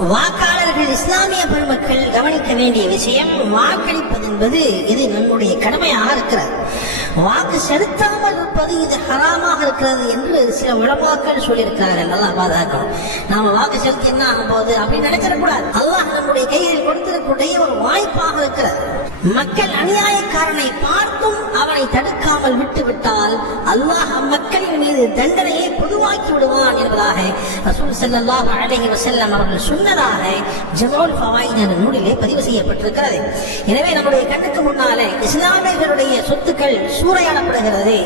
வாக்காளர்கள் இஸ்லாமிய பெருமக்கள் கவனிக்க வேண்டிய விஷயம், வாக்களிப்பது என்பது இது நம்முடைய கடமையாக இருக்கிறது. வாக்கு செலுத்தாமல் இருப்பது இது ஹராமாக இருக்கிறது என்று சில உலமாக்கள் சொல்லியிருக்கிறார்கள். நல்லா பாதுகாக்கணும். நாம வாக்கு செலுத்தி என்ன ஆகும் போது அப்படின்னு நினைச்சிடக்கூடாது. அல்லாஹ் நம்முடைய கையில் கொடுத்திருக்கக்கூடிய ஒரு வாய்ப்பாக இருக்கிறது. மக்கள் அநியாயக்காரனை பார்த்தும் அவனை தடுக்காமல் விட்டுவிட்டால் அல்லாஹ் அம்மக்களின் மீது தண்டனையை பொதுவாக்கி விடுவான் என்பதாக ரசூல் ஸல்லல்லாஹு அலைஹி வஸல்லம் அவர்கள் சொன்னதாக ஜமால் ஃபவாயித் என்ற நூலிலே பதிவு செய்யப்பட்டிருக்கிறது. எனவே நம்முடைய கண்ணுக்கு முன்னாலே இஸ்லாமியர்களுடைய சொத்துக்கள் சூறையாடப்படுகிறது,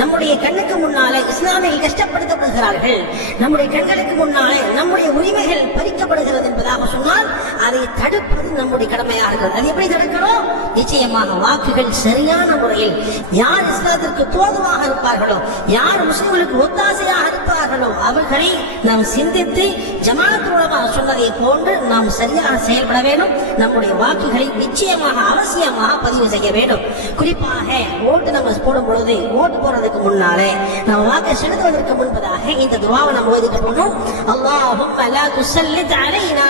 நம்முடைய கண்ணுக்கு முன்னாலே இஸ்லாமியர்கள் கஷ்டப்படுத்தப்படுகிறார்கள், நம்முடைய கண்களுக்கு முன்னாலே நம்முடைய உரிமைகள் பறிக்கப்படுகிறது என்பதாக சொன்னால் அதை தடுப்பது நம்முடைய கடமையாக இருக்கிறது. அது எப்படி தடுக்கணும்? நிச்சயமாக வாக்குகள் சரியான முறையில் யார் இஸ்லாத்திற்கு தோதுவாக இருப்பார்களோ, யார் முஸ்லிம்களுக்கு ஒத்தாசையாக இருப்பார்களோ அவர்களை நாம் சிந்தித்து ஜமாஅத் உலமா சொன்னதை போன்று நாம் சரியாக செயல்பட வேண்டும். நம்முடைய வாக்குகளை நிச்சயமாக அவசியமாக பதிவு செய்ய வேண்டும். குறிப்பாக ஓட்டு நம்ம போடும் பொழுது, ஓட்டு போறதுக்கு முன்னாலே நம்ம வாக்கு செலுத்துவதற்கு முன்பதாக இந்த துஆவை நம்ம ஓதிட்டு போகணும். அல்லாஹும்ம லா துஸல்லித் அலைனா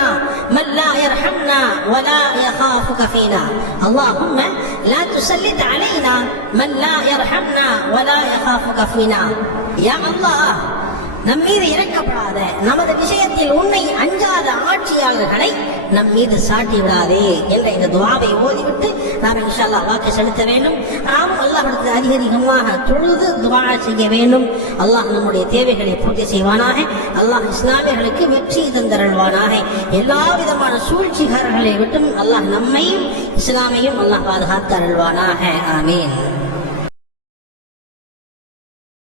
மன் லா யர்ஹம்னா வலா யகாஃபுக ஃபீனா. அல்லாஹும்ம லா துஸல்லித் அலைனா மன் லா யர்ஹம்னா வலா யகாஃபுக ஃபீனா. யா அல்லாஹ், நம் மீது இறக்கப்படாத, நமது விஷயத்தில் உன்னை அஞ்சாத ஆட்சியாளர்களை நம் மீது சாட்டி விடாதே என்ற இந்த துஆவை ஓதிவிட்டு நாம் இன்ஷா அல்லாஹ் வாக்கு செலுத்த வேண்டும். நாம் அல்லாஹ்விற்கு அதிகமாக தொழுது துஆ செய்ய வேண்டும். அல்லாஹ் நம்முடைய தேவைகளை பூர்த்தி செய்வானாக. அல்லாஹ் இஸ்லாமியர்களுக்கு வெற்றி தந்தருள்வானாக. எல்லா விதமான சூழ்ச்சிகாரர்களை விட்டும் அல்லாஹ் நம்மையும் இஸ்லாமையும் அல்லாஹ் பாதுகாத்து அருள்வானாக. ஆமீன்.